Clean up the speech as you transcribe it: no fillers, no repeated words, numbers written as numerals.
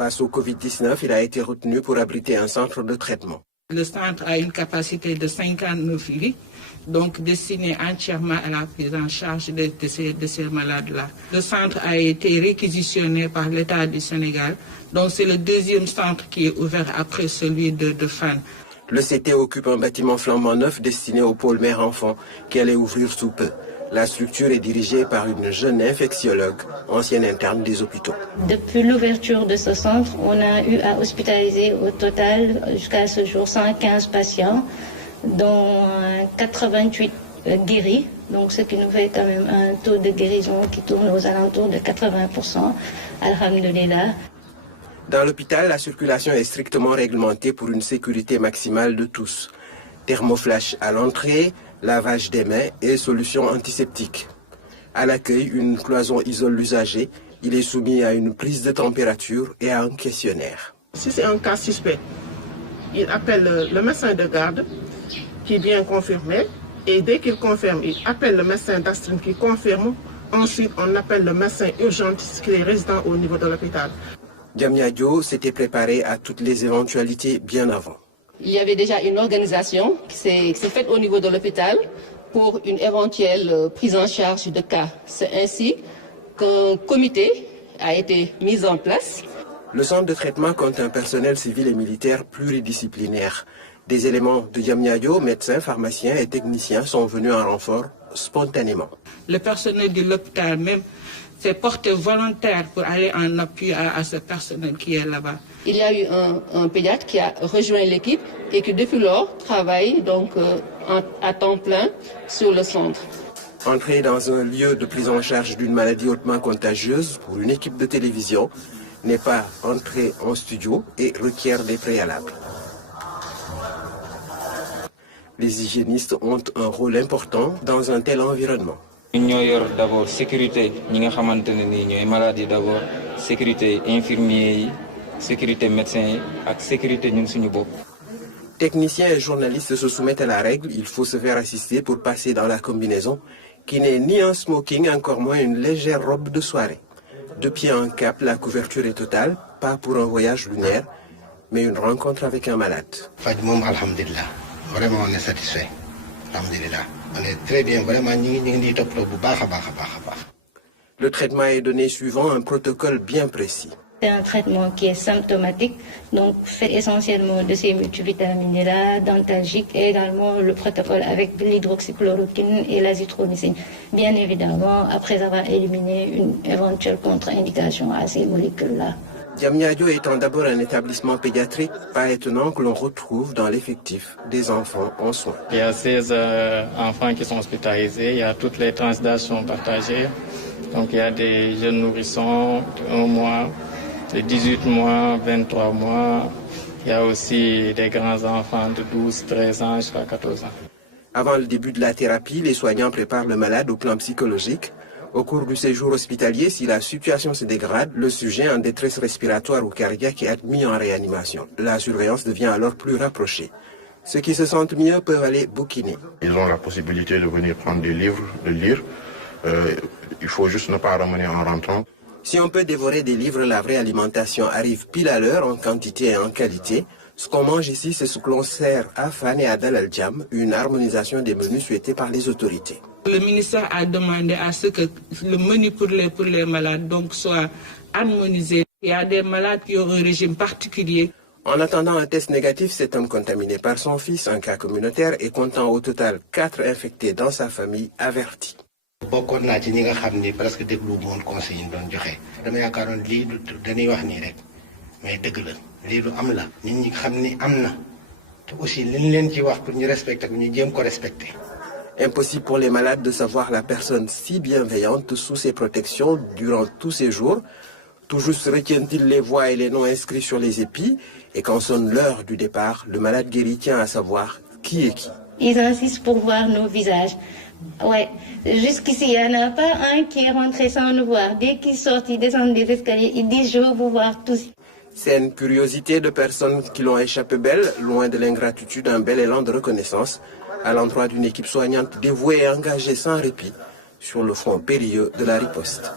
Face au Covid-19, il a été retenu pour abriter un centre de traitement. Le centre a une capacité de 59 lits, donc destiné entièrement à la prise en charge de ces malades-là. Le centre a été réquisitionné par l'État du Sénégal, donc c'est le deuxième centre qui est ouvert après celui de Fann. Le CT occupe un bâtiment flambant neuf destiné au pôle mère-enfant qui allait ouvrir sous peu. La structure est dirigée par une jeune infectiologue, ancienne interne des hôpitaux. Depuis l'ouverture de ce centre, on a eu à hospitaliser au total, jusqu'à ce jour, 115 patients, dont 88 guéris, donc ce qui nous fait quand même un taux de guérison qui tourne aux alentours de 80%, alhamdoulilah. Dans l'hôpital, la circulation est strictement réglementée pour une sécurité maximale de tous. Thermoflash à l'entrée, lavage des mains et solutions antiseptiques. À l'accueil, une cloison isole l'usager. Il est soumis à une prise de température et à un questionnaire. Si c'est un cas suspect, il appelle le médecin de garde qui vient confirmer. Et dès qu'il confirme, il appelle le médecin d'astreinte qui confirme. Ensuite, on appelle le médecin urgentiste qui est résident au niveau de l'hôpital. Diamniadio s'était préparé à toutes les éventualités bien avant. Il y avait déjà une organisation qui s'est faite au niveau de l'hôpital pour une éventuelle prise en charge de cas. C'est ainsi qu'un comité a été mis en place. Le centre de traitement compte un personnel civil et militaire pluridisciplinaire. Des éléments de Diamniadio, médecins, pharmaciens et techniciens sont venus en renfort spontanément. Le personnel de l'hôpital même s'est porté volontaire pour aller en appui à ce personnel qui est là-bas. Il y a eu un pédiatre qui a rejoint l'équipe et qui depuis lors travaille donc à temps plein sur le centre. Entrer dans un lieu de prise en charge d'une maladie hautement contagieuse pour une équipe de télévision n'est pas entrer en studio et requiert des préalables. Les hygiénistes ont un rôle important dans un tel environnement. Nous avons d'abord sécurité, nous avons maladie d'abord, sécurité infirmier, sécurité médecin et sécurité ñun suñu bopp. Techniciens et journalistes se soumettent à la règle, il faut se faire assister pour passer dans la combinaison, qui n'est ni un smoking, encore moins une légère robe de soirée. De pied en cap, la couverture est totale, pas pour un voyage lunaire, mais une rencontre avec un malade. Alhamdulillah, vraiment on est satisfait. Alhamdulillah. On est très bien, vraiment, Le traitement est donné suivant un protocole bien précis. C'est un traitement qui est symptomatique, donc fait essentiellement de ces multivitamines-là, dentalgiques et également le protocole avec l'hydroxychloroquine et l'azithromycine. Bien évidemment, après avoir éliminé une éventuelle contre-indication à ces molécules-là. Diamniadio étant d'abord un établissement pédiatrique, pas étonnant que l'on retrouve dans l'effectif des enfants en soins. Il y a 16 enfants qui sont hospitalisés, il y a toutes les tranches d'âge sont partagées. Donc il y a des jeunes nourrissons de 1 mois, de 18 mois, 23 mois. Il y a aussi des grands enfants de 12, 13 ans jusqu'à 14 ans. Avant le début de la thérapie, les soignants préparent le malade au plan psychologique. Au cours du séjour hospitalier, si la situation se dégrade, le sujet en détresse respiratoire ou cardiaque est admis en réanimation. La surveillance devient alors plus rapprochée. Ceux qui se sentent mieux peuvent aller bouquiner. Ils ont la possibilité de venir prendre des livres, de lire. Il faut juste ne pas ramener en rentrant. Si on peut dévorer des livres, la vraie alimentation arrive pile à l'heure en quantité et en qualité. Ce qu'on mange ici, c'est ce que l'on sert à Fann et à Dal Al Jam, une harmonisation des menus souhaitée par les autorités. Le ministère a demandé à ce que le menu pour les malades donc, soit harmonisé. Il y a des malades qui ont un régime particulier. En attendant un test négatif, cet homme contaminé par son fils, un cas communautaire, et comptant au total 4 infectés dans sa famille, averti. bokkoon naa ci ñi nga xam ni presque déglu woon conseil yi ñu doon joxe dama yaakaaroon lii dañuy wax nii rek mais dëgg la lii lu am la nit ñi xam ni am na te aussi li ñu leen ci wax pour ñu respecter ko ñu jéem ko respecter. Impossible pour les malades de savoir la personne si bienveillante sous ses protections durant tous ces jours. Tout juste retiennent-ils les voix et les noms inscrits sur les épis. Et quand sonne l'heure du départ, le malade guéri tient à savoir qui est qui. Ils insistent pour voir nos visages. Ouais, jusqu'ici, il n'y en a pas un qui est rentré sans nous voir. Dès qu'ils sortent, ils descendent des escaliers, ils disent « je veux vous voir tous ». C'est une curiosité de personnes qui l'ont échappé belle, loin de l'ingratitude, un bel élan de reconnaissance à l'endroit d'une équipe soignante dévouée et engagée sans répit sur le front périlleux de la riposte.